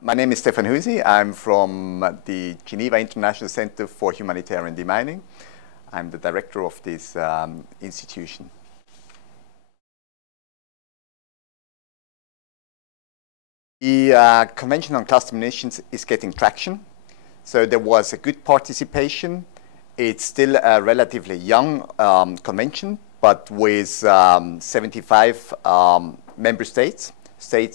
My name is Stephan Husy. I'm from the Geneva International Center for Humanitarian Demining. I'm the director of this institution. The Convention on Cluster Munitions is getting traction. So there was a good participation. It's still a relatively young convention, but with 75 member states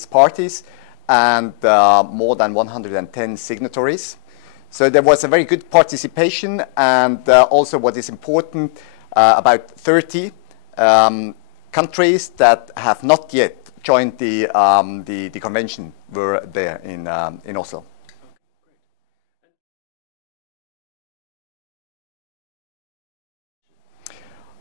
parties, and more than 110 signatories. So there was a very good participation, and also what is important, about 30 countries that have not yet joined the convention were there in Oslo.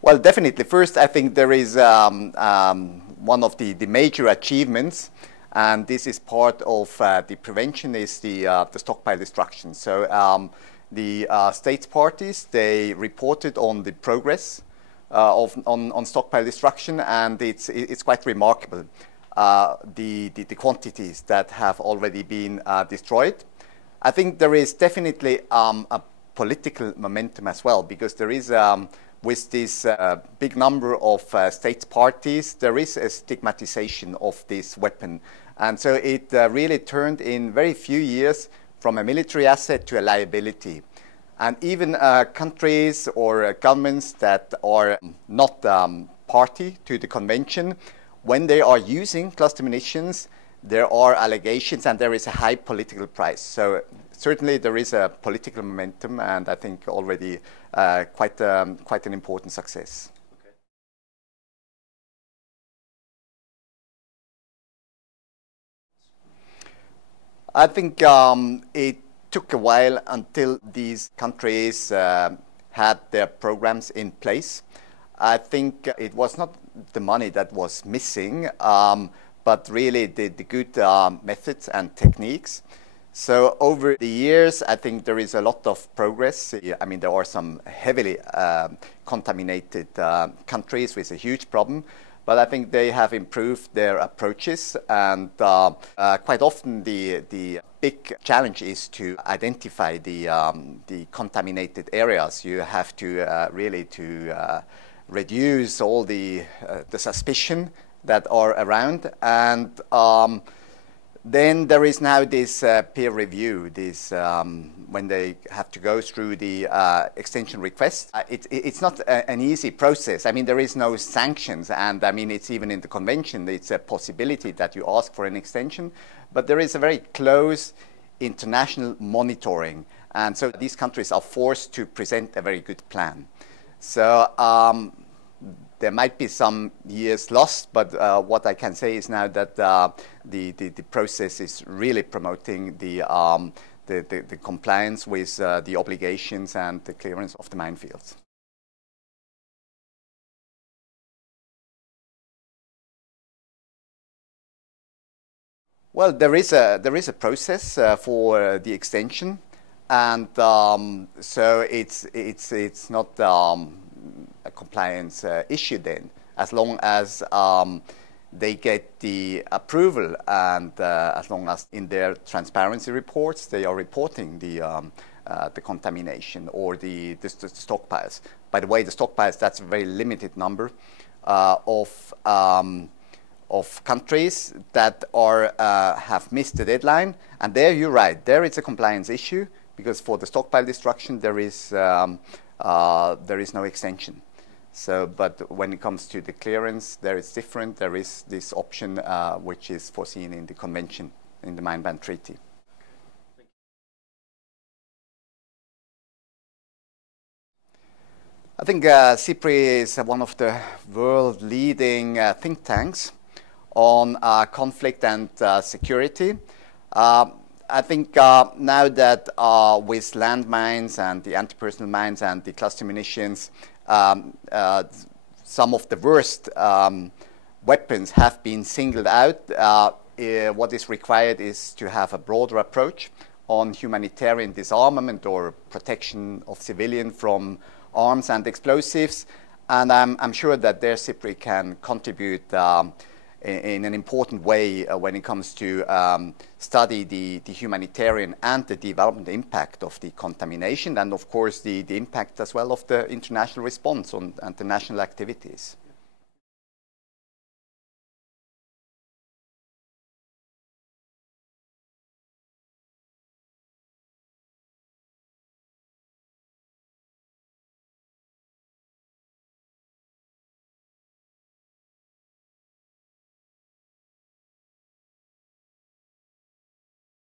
Well, definitely. First, I think there is one of the major achievements, and this is part of the prevention, is the stockpile destruction. So the states parties, they reported on the progress on stockpile destruction, and it's quite remarkable, the quantities that have already been destroyed. I think there is definitely a political momentum as well, because there is with this big number of states parties, there is a stigmatization of this weapon. And so it really turned in very few years from a military asset to a liability. And even countries or governments that are not party to the convention, when they are using cluster munitions, there are allegations and there is a high political price. So certainly there is a political momentum, and I think already quite an important success. Okay. I think it took a while until these countries had their programs in place. I think it was not the money that was missing, but really the good methods and techniques. So over the years, I think there is a lot of progress. I mean, there are some heavily contaminated countries with a huge problem, but I think they have improved their approaches, and quite often the big challenge is to identify the contaminated areas. You have to really reduce all the suspicion that are around, and then there is now this peer review, this when they have to go through the extension request. It's not an easy process. I mean, there is no sanctions, and I mean, it's even in the convention, it's a possibility that you ask for an extension, but there is a very close international monitoring, and so these countries are forced to present a very good plan. So there might be some years lost, but what I can say is now that the process is really promoting the compliance with the obligations and the clearance of the minefields. Well, there is a process for the extension, and so it's not a compliance issue then, as long as they get the approval, and as long as in their transparency reports they are reporting the contamination or the stockpiles. By the way, the stockpiles, that's a very limited number of countries that are have missed the deadline, and there you're right, there it's a compliance issue, because for the stockpile destruction there is no extension. So, but when it comes to the clearance, there is different. There is this option which is foreseen in the convention, in the Mine Ban Treaty. I think SIPRI is one of the world leading think tanks on conflict and security. I think now that with landmines and the anti-personnel mines and the cluster munitions, some of the worst weapons have been singled out. What is required is to have a broader approach on humanitarian disarmament or protection of civilians from arms and explosives. And I'm sure that their SIPRI can contribute in an important way when it comes to study the humanitarian and the development impact of the contamination, and of course the impact as well of the international response and the national activities.